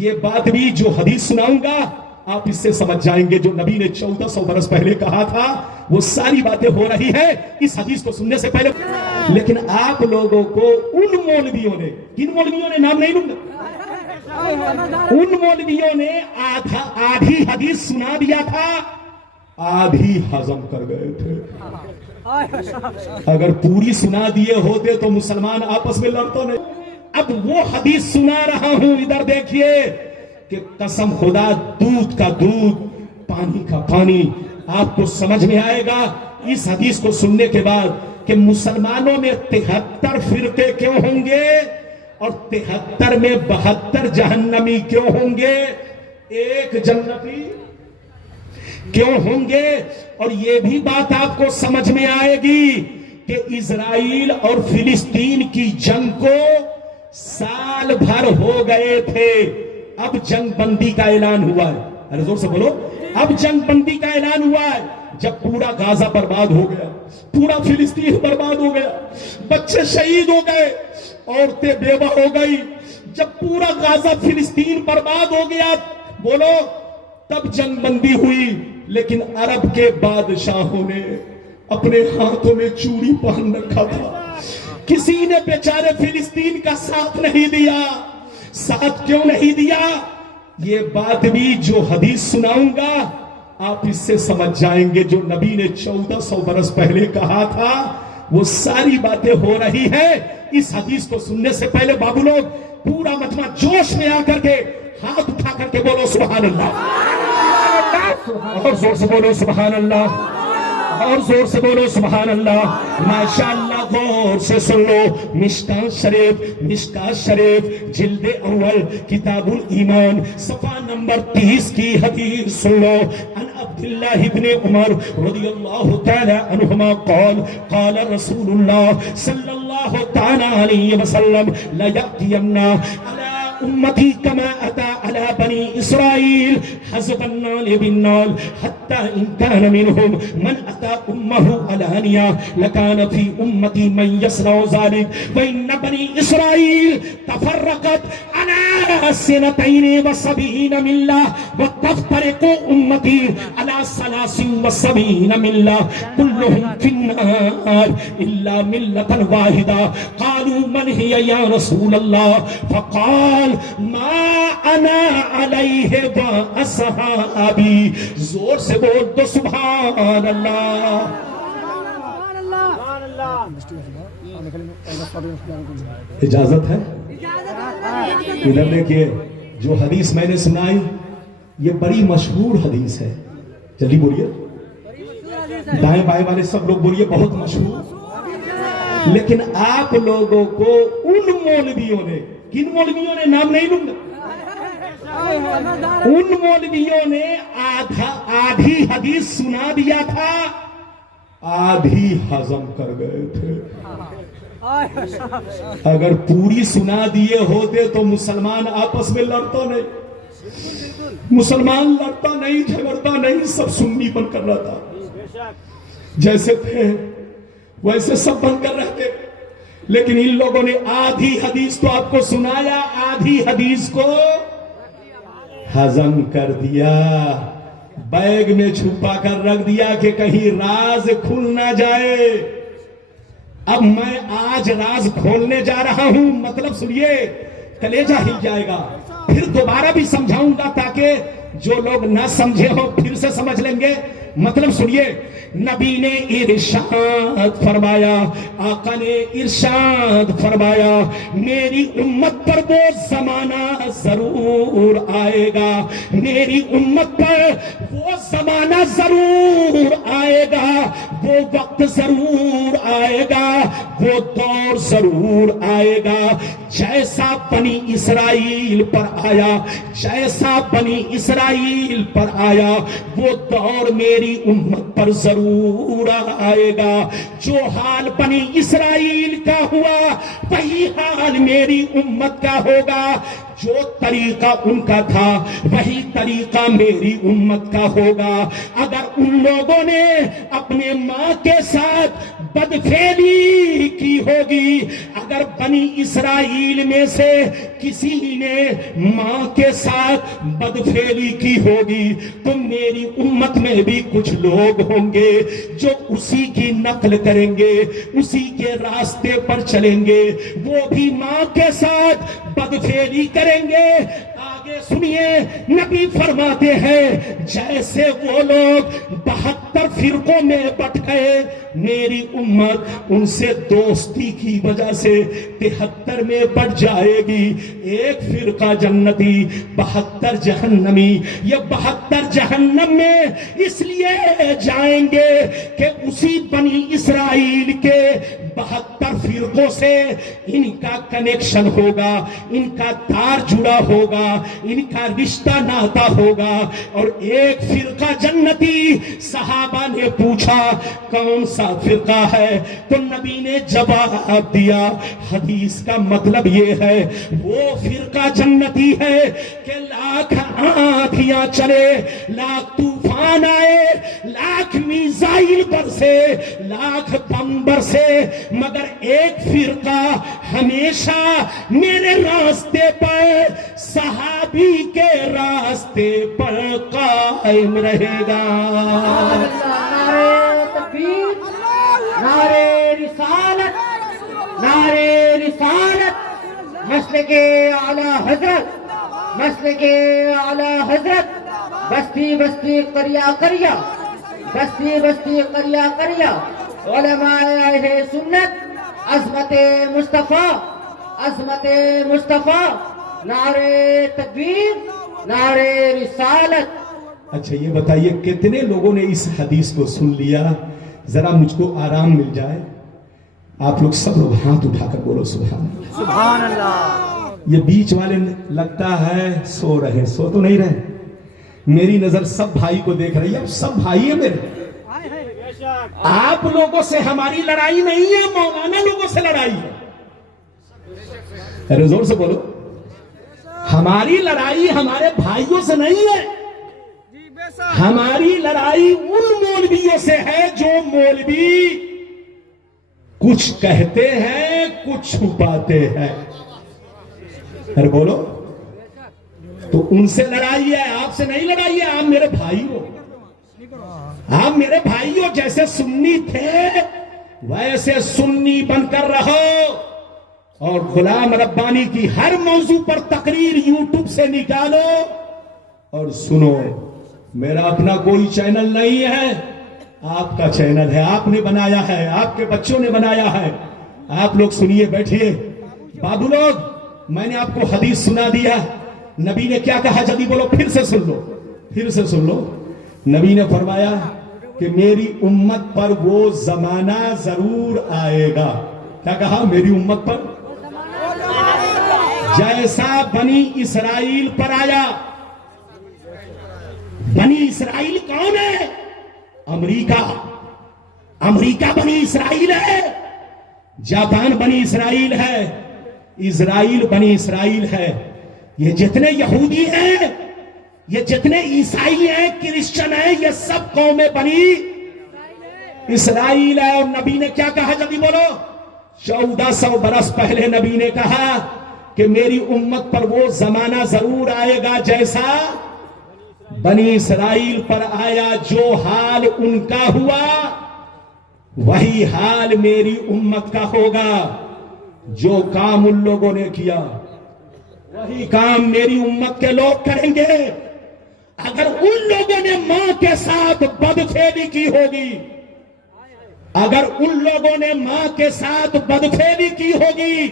یہ بات بھی جو حدیث سناؤں گا آپ اس سے سمجھ جائیں گے، جو نبی نے 1400 برس پہلے کہا تھا وہ ساری باتیں ہو رہی ہیں اس حدیث کو سننے سے پہلے۔ لیکن آپ لوگوں کو ان مولویوں نے، کن مولویوں نے نام نہیں لوں گا، ان مولویوں نے آدھی حدیث سنا دیا تھا، آدھی ہضم کر گئے تھے۔ اگر پوری سنا دیے ہوتے تو مسلمان آپس میں لڑتے نہیں۔ اب وہ حدیث سنا رہا ہوں، ادھر دیکھیے کہ قسم خدا دودھ کا دودھ پانی کا پانی آپ کو سمجھ میں آئے گا اس حدیث کو سننے کے بعد کہ مسلمانوں میں 73 فرقے کیوں ہوں گے اور 73 میں 72 جہنمی کیوں ہوں گے، ایک جنتی کیوں ہوں گے۔ اور یہ بھی بات آپ کو سمجھ میں آئے گی کہ اسرائیل اور فلسطین کی جنگ کو سال بھر ہو گئے تھے، اب جنگ بندی کا اعلان ہوا ہے۔ ارے زور سے بولو، اب جنگ بندی کا اعلان ہوا ہے۔ جب پورا غازہ برباد ہو گیا، پورا فلسطین برباد ہو گیا، بچے شہید ہو گئے، عورتیں بیوہ ہو گئی، جب پورا غازہ فلسطین برباد ہو گیا بولو تب جنگ بندی ہوئی۔ لیکن عرب کے بادشاہوں نے اپنے ہاتھوں میں چوڑی پہن رکھا تھا، کسی نے بیچارے فلسطین کا ساتھ نہیں دیا۔ ساتھ کیوں نہیں دیا؟ یہ بات بھی جو حدیث سناؤں گا آپ اس سے سمجھ جائیں گے، جو نبی نے 1400 برس پہلے کہا تھا وہ ساری باتیں ہو رہی ہیں اس حدیث کو سننے سے پہلے۔ بابو لوگ پورا مجمع جوش میں آ کر کے ہاتھ اٹھا کر کے بولو سبحان اللہ، اور زور سے بولو سبحان اللہ، اور زور سے بولو سبحان اللہ۔ ماشاءاللہ غور سے سن لو، مشکاۃ شریف جلد اول کتاب الایمان صفحہ نمبر 30 کی حدیث سن لو۔ ان عبداللہ ابن عمر رضی اللہ تعالی عنہما قال قال رسول اللہ صلی اللہ تعالی علیہ وسلم لَيَأْتِيَنَّ عَلَىٰ امتی کما اتا علی بنی اسرائیل حزب النال بالنال حتی ان کان منہم من اتا امہ علانیہ لکان فی امتی من یسنع ذالک وان بنی اسرائیل تفرقت علی سنتین و سبعین ملہ وتفترق امتی علی ثلاث و سبعین ملہ کلہم فی النار الا ملتا واحدہ قالوا من ہی یا رسول اللہ فقال ما انا علیہ و اصحابی۔ زور سے بول دو سبحان اللہ۔ اجازت ہے؟ ادھر دیکھیے جو حدیث میں نے سنائی یہ بڑی مشہور حدیث ہے، جلدی بولیے، دائیں بائیں والے سب لوگ بولیے بہت مشہور۔ لیکن آپ لوگوں کو ان مولویوں نے، کن مولویوں نے نام نہیں لوں گا، ان مولویوں نے آدھی حدیث سنا دیا تھا، آدھی ہضم کر گئے تھے۔ اگر پوری سنا دیے ہوتے تو مسلمان آپس میں لڑتا نہیں، مسلمان لڑتا نہیں، جھگڑتا نہیں، سب سنی بن کر رہتا، جیسے تھے ویسے سب بن کر رہتے۔ لیکن ان لوگوں نے آدھی حدیث تو آپ کو سنایا، آدھی حدیث کو ہضم کر دیا، بیگ میں چھپا کر رکھ دیا کہ کہیں راز کھل نہ جائے۔ اب میں آج راز کھولنے جا رہا ہوں، مطلب سنیے، کلیجہ ہل جائے گا، پھر دوبارہ بھی سمجھاؤں گا تاکہ جو لوگ نہ سمجھے ہو پھر سے سمجھ لیں گے۔ مطلب سنیے، نبی نے ارشاد فرمایا، آقا نے ارشاد فرمایا، میری امت پر وہ زمانہ ضرور آئے گا، میری امت پر وہ زمانہ ضرور آئے گا، وہ وقت ضرور آئے گا، وہ دور ضرور آئے گا جیسا بنی اسرائیل پر آیا، جیسا بنی اسرائیل پر آیا وہ دور میری امت پر ضرور آئے گا۔ جو حال بنی اسرائیل کا ہوا وہی حال میری امت کا ہوگا، جو طریقہ ان کا تھا وہی طریقہ میری امت کا ہوگا۔ اگر ان لوگوں نے اپنے ماں کے ساتھ بدفعلی کی ہوگی، اگر بنی اسرائیل میں سے کسی نے ماں کے ساتھ بدفعلی کی ہوگی تو میری امت میں بھی کچھ لوگ ہوں گے جو اسی کی نقل کریں گے، اسی کے راستے پر چلیں گے، وہ بھی ماں کے ساتھ بدفعلی کریں گے۔ آگے سنیے، نبی فرماتے ہیں جیسے وہ لوگ 72 فرقوں میں بٹ گئے، میری امت ان سے دوستی کی وجہ سے 73 میں بٹ جائے گی۔ ایک فرقہ جنتی، 72 جہنمی۔ یہ 72 جہنم میں اس لیے جائیں گے کہ اسی بنی اسرائیل کے 72 فرقوں سے ان کا کنیکشن ہوگا، ان کا تار جڑا ہوگا، ان کا رشتہ ناتا ہوگا۔ اور ایک فرقہ جنتی۔ صحابہ نے پوچھا کون سا فرقہ ہے؟ تو نبی نے جواب دیا، حدیث کا مطلب یہ ہے وہ فرقہ جنتی ہے کہ لاکھ آندھیاں چلے، لاکھ طوفان آئے، لاکھ میزائل برسے، لاکھ بم برسے، مگر ایک فرقہ ہمیشہ میرے راستے پر، صحابی کے راستے پر قائم رہے گا۔ نعرے تکبیر، نعرے رسالت، نعرے رسالت، مسلک اعلی حضرت، مسلک اعلی حضرت، بستی بستی قریہ قریہ، بستی بستی قریہ قریہ، علماء اہل سنت، عظمت مصطفیٰ، عظمت مصطفیٰ، نعرے تکبیر، نعرے رسالت۔ اچھا یہ بتائیے کتنے لوگوں نے اس حدیث کو سن لیا؟ ذرا مجھ کو آرام مل جائے، آپ لوگ سب لوگ ہاتھ اٹھا کر بولو سبحان اللہ۔ سبحان اللہ۔ یہ بیچ والے لگتا ہے سو رہے، سو تو نہیں رہے، میری نظر سب بھائی کو دیکھ رہی ہے، اب سب بھائی ہیں میرے۔ آپ لوگوں سے ہماری لڑائی نہیں ہے، مولانا لوگوں سے لڑائی ہے۔ ارے زور سے بولو، ہماری لڑائی ہمارے بھائیوں سے نہیں ہے، ہماری لڑائی ان مولویوں سے ہے جو مولوی کچھ کہتے ہیں کچھ چھپاتے ہیں۔ ارے بولو، تو ان سے لڑائی ہے، آپ سے نہیں لڑائی ہے، آپ میرے بھائی ہو، آپ میرے بھائی ہو۔ جیسے سنی تھے ویسے سنی بن کر رہو، اور غلام ربانی کی ہر موضوع پر تقریر یوٹیوب سے نکالو اور سنو۔ میرا اپنا کوئی چینل نہیں ہے، آپ کا چینل ہے، آپ نے بنایا ہے، آپ کے بچوں نے بنایا ہے۔ آپ لوگ سنیے، بیٹھیے۔ بابو لوگ، میں نے آپ کو حدیث سنا دیا، نبی نے کیا کہا؟ جلدی بولو، پھر سے سن لو، پھر سے سن لو۔ نبی نے فرمایا کہ میری امت پر وہ زمانہ ضرور آئے گا۔ کیا کہا؟ میری امت پر جیسا بنی اسرائیل پر آیا۔ بنی اسرائیل کون ہے؟ امریکہ، امریکہ بنی اسرائیل ہے، جاپان بنی اسرائیل ہے، اسرائیل بنی اسرائیل ہے۔ یہ جتنے یہودی ہیں، یہ جتنے عیسائی ہیں، کرسچن ہیں، یہ سب قومیں بنی اسرائیل ہے۔ اور نبی نے کیا کہا؟ جلدی بولو۔ 1400 برس پہلے نبی نے کہا کہ میری امت پر وہ زمانہ ضرور آئے گا جیسا بنی اسرائیل پر آیا۔ جو حال ان کا ہوا وہی حال میری امت کا ہوگا۔ جو کام ان لوگوں نے کیا وہی کام میری امت کے لوگ کریں گے۔ اگر ان لوگوں نے ماں کے ساتھ بدفعلی کی ہوگی، اگر ان لوگوں نے ماں کے ساتھ بدفعلی کی ہوگی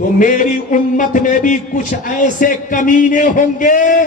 تو میری امت میں بھی کچھ ایسے کمینے ہوں گے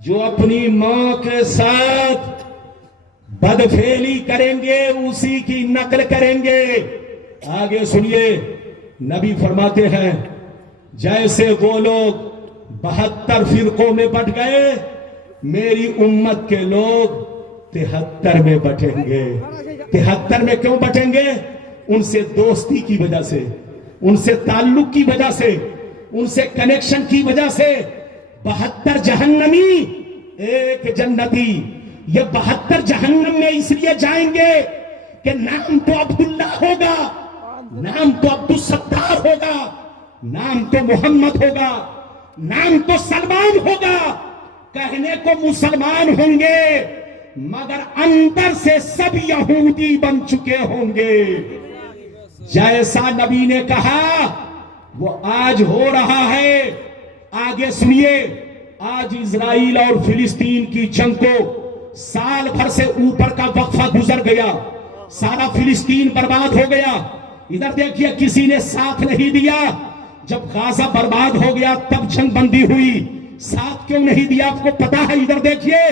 جو اپنی ماں کے ساتھ بدفعلی کریں گے، اسی کی نقل کریں گے۔ آگے سنیے، نبی فرماتے ہیں جیسے وہ لوگ 72 فرقوں میں بٹ گئے، میری امت کے لوگ 73 میں بٹیں گے۔ 73 میں کیوں بٹیں گے؟ ان سے دوستی کی وجہ سے، ان سے تعلق کی وجہ سے، ان سے کنیکشن کی وجہ سے۔ 72 جہنمی، ایک جنتی۔ یہ 72 جہنم میں اس لیے جائیں گے کہ نام تو عبداللہ ہوگا، نام تو عبدالستار ہوگا، نام تو محمد ہوگا، نام تو سلمان ہوگا، کہنے کو مسلمان ہوں گے مگر اندر سے سب یہودی بن چکے ہوں گے۔ جیسا نبی نے کہا وہ آج ہو رہا ہے۔ آگے سنیے، آج اسرائیل اور فلسطین کی جنگ کو سال بھر سے اوپر کا وقفہ گزر گیا، سارا فلسطین برباد ہو گیا۔ ادھر دیکھیے کسی نے ساتھ نہیں دیا۔ جب غازہ برباد ہو گیا تب جنگ بندی ہوئی، ساتھ کیوں نہیں دیا آپ کو پتا ہے؟ ادھر دیکھیے،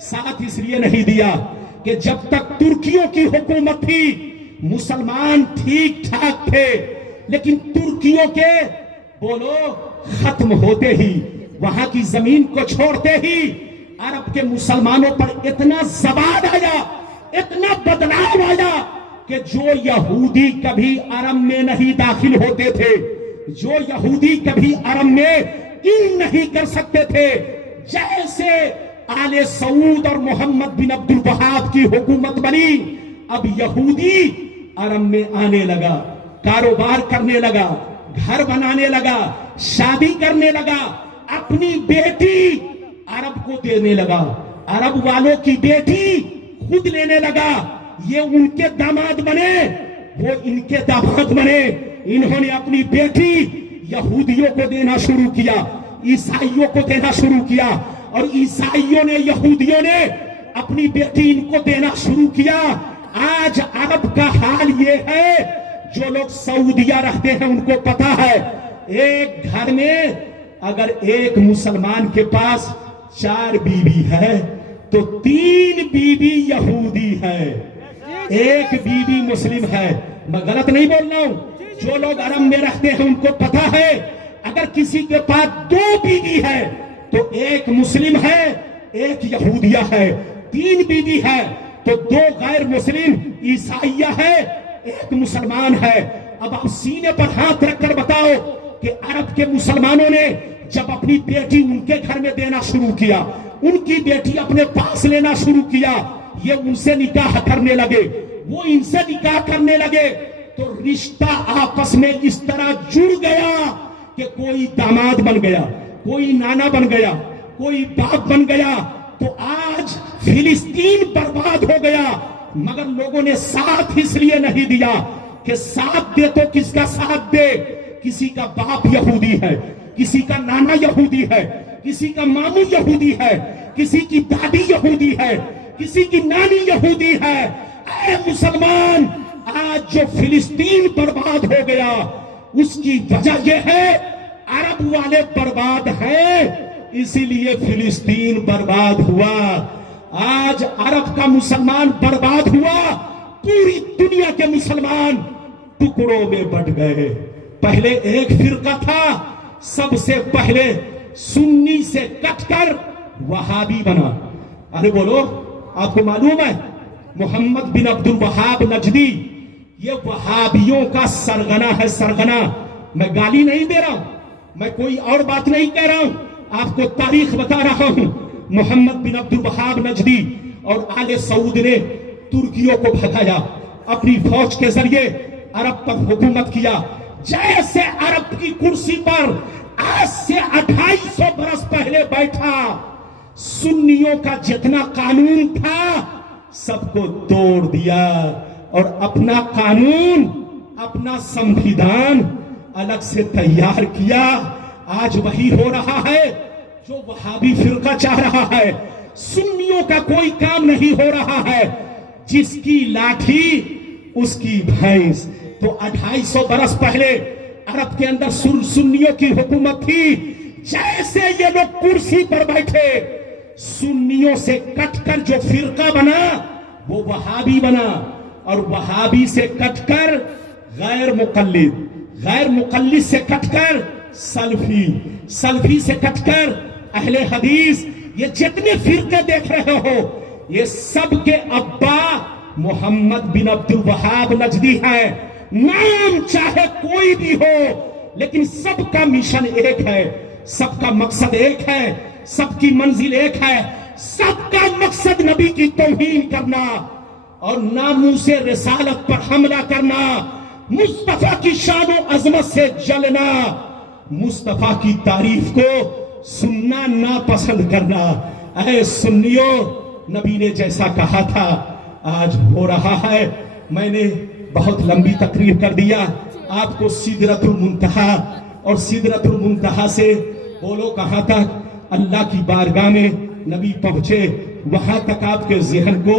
ساتھ اس لیے نہیں دیا کہ جب تک ترکیوں کی حکومت تھی مسلمان ٹھیک ٹھاک تھے، لیکن ترکیوں کے بولو ختم ہوتے ہی، وہاں کی زمین کو چھوڑتے ہی عرب کے مسلمانوں پر اتنا زوال آیا، اتنا بدلاؤ آیا کہ جو یہودی کبھی عرب میں نہیں داخل ہوتے تھے، جو یہودی کبھی عرب میں ان نہیں کر سکتے تھے، جیسے آل سعود اور محمد بن عبد الوہاب کی حکومت بنی، اب یہودی عرب میں آنے لگا، کاروبار کرنے لگا، گھر بنانے لگا، شادی کرنے لگا، اپنی بیٹی عرب کو دینے لگا، عرب والوں کی بیٹی خود لینے لگا، یہ ان کے داماد بنے، وہ ان کے داماد بنے۔ انہوں نے اپنی بیٹی یہودیوں کو دینا شروع کیا، عیسائیوں کو دینا شروع کیا، اور عیسائیوں نے یہودیوں نے اپنی بیٹی ان کو دینا شروع کیا۔ آج عرب کا حال یہ ہے، جو لوگ سعودیہ رہتے ہیں ان کو پتا ہے، ایک گھر میں اگر ایک مسلمان کے پاس 4 بیوی ہے تو 3 بیوی یہودی ہے، 1 بیوی مسلم ہے۔ میں غلط نہیں بول رہا ہوں، جو لوگ عرب میں رہتے ہیں ان کو پتا ہے اگر کسی کے پاس 2 بیوی ہے تو 1 مسلم ہے، 1 یہودیہ ہے، 3 بیوی ہے تو 2 غیر مسلم عیسائیہ ہے، 1 مسلمان ہے۔ اب آپ سینے پر ہاتھ رکھ کر بتاؤ کہ عرب کے مسلمانوں نے جب اپنی بیٹی ان کے گھر میں دینا شروع کیا، ان کی بیٹی اپنے پاس لینا شروع کیا، یہ ان سے نکاح کرنے لگے، وہ ان سے نکاح کرنے لگے، تو رشتہ آپس میں اس طرح جڑ گیا کہ کوئی داماد بن گیا، کوئی نانا بن گیا، کوئی باپ بن گیا۔ تو آج فلسطین برباد ہو گیا، مگر لوگوں نے ساتھ اس لیے نہیں دیا کہ ساتھ دے تو کس کا ساتھ دے؟ کسی کا باپ یہودی ہے، کسی کا نانا یہودی ہے، کسی کا ماموں یہودی ہے، کسی کی دادی یہودی ہے، کسی کی نانی یہودی ہے۔ اے مسلمان، آج جو فلسطین برباد ہو گیا اس کی وجہ یہ ہے عرب والے برباد ہیں، اسی لیے فلسطین برباد ہوا۔ آج عرب کا مسلمان برباد ہوا، پوری دنیا کے مسلمان ٹکڑوں میں بٹ گئے۔ پہلے ایک فرقہ تھا، سب سے پہلے سنی سے کٹ کر وہابی بنا۔ ارے بولو، آپ کو معلوم ہے محمد بن عبد الوہاب نجدی یہ وہابیوں کا سرغنہ ہے، سرغنہ۔ میں گالی نہیں دے رہا ہوں، میں کوئی اور بات نہیں کہہ رہا ہوں، آپ کو تاریخ بتا رہا ہوں۔ محمد بن عبد الوہاب نجدی اور آل سعود نے ترکیوں کو بھگایا، اپنی فوج کے ذریعے عرب پر حکومت کیا۔ جیسے عرب کی کرسی پر آج سے 2800 برس پہلے بیٹھا، سنیوں کا جتنا قانون تھا سب کو توڑ دیا اور اپنا قانون، اپنا سمویدھان الگ سے تیار کیا۔ آج وہی ہو رہا ہے جو وہابی فرقہ چاہ رہا ہے۔ سنیوں کا کوئی کام نہیں ہو رہا ہے، جس کی لاٹھی اس کی بھینس۔ تو 2800 برس پہلے عرب کے اندر سنیوں کی حکومت تھی۔ جیسے یہ لوگ کرسی پر بیٹھے، سنیوں سے کٹ کر جو فرقہ بنا وہ وہابی بنا، اور وہابی سے کٹ کر غیر مقلد، غیر مقلد سے کٹ کر سلفی، سلفی سے کٹ کر اہل حدیث۔ یہ جتنے فرقے دیکھ رہے ہو یہ سب کے ابا محمد بن عبد الوہاب نجدی ہے۔ نام چاہے کوئی بھی ہو لیکن سب کا مشن ایک ہے، سب کا مقصد ایک ہے، سب کی منزل ایک ہے، سب کا مقصد نبی کی توہین کرنا۔ اور ناموس رسالت پر حملہ کرنا، مصطفیٰ کی شان و عظمت سے جلنا، مصطفیٰ کی تعریف کو سننا ناپسند کرنا۔ اے سنیو، نبی نے جیسا کہا تھا آج ہو رہا ہے۔ میں نے بہت لمبی تقریر کر دیا آپ کو سدرۃ المنتہا، اور سدرۃ المنتہا سے بولو کہاں تک؟ اللہ کی بارگاہ میں نبی پہنچے، وہاں تک آپ کے ذہن کو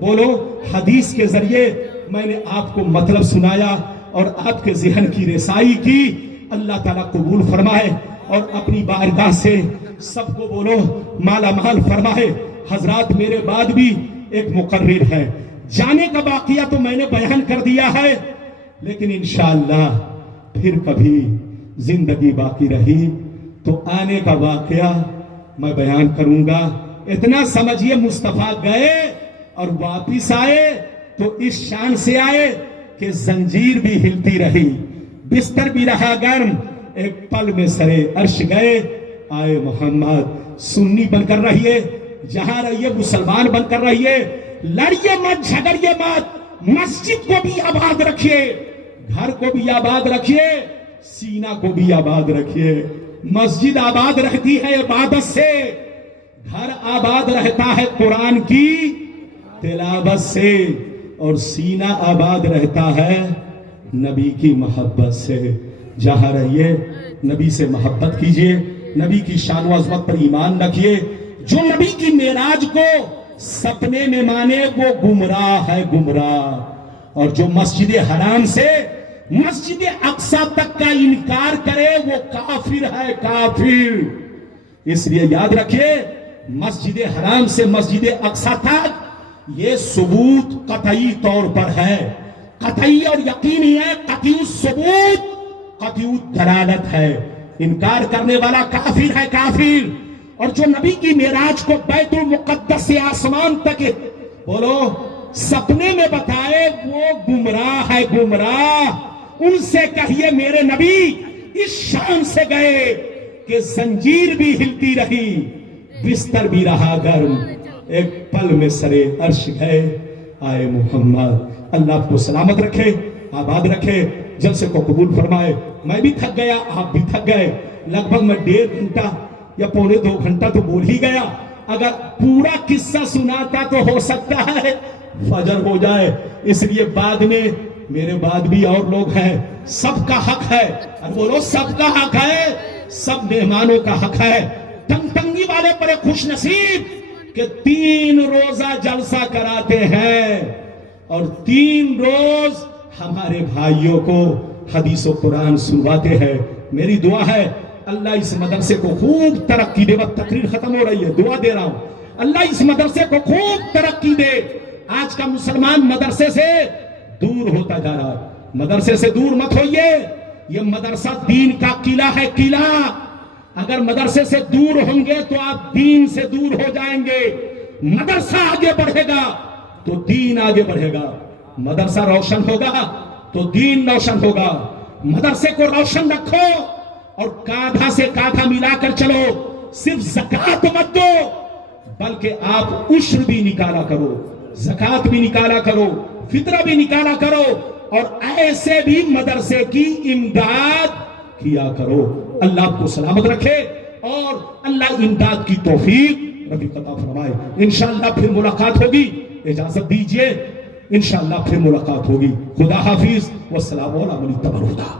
بولو حدیث کے ذریعے میں نے آپ کو مطلب سنایا اور آپ کے ذہن کی رسائی کی۔ اللہ تعالیٰ قبول فرمائے اور اپنی بارگاہ سے سب کو بولو مالا مال فرمائے۔ حضرات میرے بعد بھی ایک مقرر ہے، جانے کا واقعہ تو میں نے بیان کر دیا ہے، لیکن انشاءاللہ پھر کبھی زندگی باقی رہی تو آنے کا واقعہ میں بیان کروں گا۔ اتنا سمجھیے مصطفیٰ گئے اور واپس آئے تو اس شان سے آئے کہ زنجیر بھی ہلتی رہی، بستر بھی رہا گرم، ایک پل میں سرے عرش گئے۔ آئے محمد، سنی بن کر رہیے، جہاں رہیے مسلمان بن کر رہیے، لڑیے مت، جھگڑیے مت، مسجد کو بھی آباد رکھیے، گھر کو بھی آباد رکھیے، سینہ کو بھی آباد رکھیے۔ مسجد آباد رہتی ہے عبادت سے، گھر آباد رہتا ہے قرآن کی تلاوت سے، اور سینہ آباد رہتا ہے نبی کی محبت سے۔ جہاں رہیے نبی سے محبت کیجئے، نبی کی شان و عظمت پر ایمان رکھیے۔ جو نبی کی معراج کو سپنے میں مانے وہ گمراہ ہے، گمراہ۔ اور جو مسجد حرام سے مسجد اقصی تک کا انکار کرے وہ کافر ہے، کافر۔ اس لیے یاد رکھیے، مسجد حرام سے مسجد اقصی تک یہ ثبوت قطعی طور پر ہے، قطعی اور یقینی ہے، قطعی ثبوت، قطعی دلالت ہے۔ انکار کرنے والا کافر ہے، کافر۔ اور جو نبی کی معراج کو بیت المقدس سے آسمان تک بولو سپنے میں بتائے وہ گمراہ ہے، گمراہ۔ ان سے کہیے میرے نبی اس شان سے گئے کہ زنجیر بھی ہلتی رہی، بستر بھی رہا گرم، ایک پل میں سرے عرش گئے۔ آئے محمد، اللہ آپ کو سلامت رکھے، آباد رکھے، جلسے کو قبول فرمائے۔ میں بھی تھک گیا، آپ بھی تھک گئے، لگ بھگ میں 1.5 گھنٹہ یا 1.25 گھنٹہ تو بول ہی گیا۔ اگر پورا قصہ سناتا تو ہو سکتا ہے فجر ہو جائے، اس لیے بعد میں میرے بعد بھی اور لوگ ہیں، سب کا حق ہے، اور بولو سب کا حق ہے، سب مہمانوں کا حق ہے۔ تنگی والے پر خوش نصیب کہ 3 روزہ جلسہ کراتے ہیں، اور 3 روز ہمارے بھائیوں کو حدیث و قرآن سنواتے ہیں۔ میری دعا ہے اللہ اس مدرسے کو خوب ترقی دے۔ وقت تقریر ختم ہو رہی ہے، دعا دے رہا ہوں، اللہ اس مدرسے کو خوب ترقی دے۔ آج کا مسلمان مدرسے سے دور ہوتا جا رہا ہے، مدرسے سے دور مت ہوئیے، یہ مدرسہ دین کا قلعہ ہے، قلعہ۔ اگر مدرسے سے دور ہوں گے تو آپ دین سے دور ہو جائیں گے۔ مدرسہ آگے بڑھے گا تو دین آگے بڑھے گا، مدرسہ روشن ہوگا تو دین روشن ہوگا۔ مدرسے کو روشن رکھو اور کاندھا سے کاندھا ملا کر چلو۔ صرف زکوٰۃ مت دو بلکہ آپ عشر بھی نکالا کرو، زکوٰۃ بھی نکالا کرو، فطرہ بھی نکالا کرو، اور ایسے بھی مدرسے کی امداد کیا کرو۔ اللہ آپ کو سلامت رکھے اور اللہ امداد کی توفیق ربی عطا فرمائے۔ انشاءاللہ پھر ملاقات ہوگی، اجازت دیجئے، انشاءاللہ پھر ملاقات ہوگی۔ خدا حافظ، والسلام علیکم ورحمۃ اللہ۔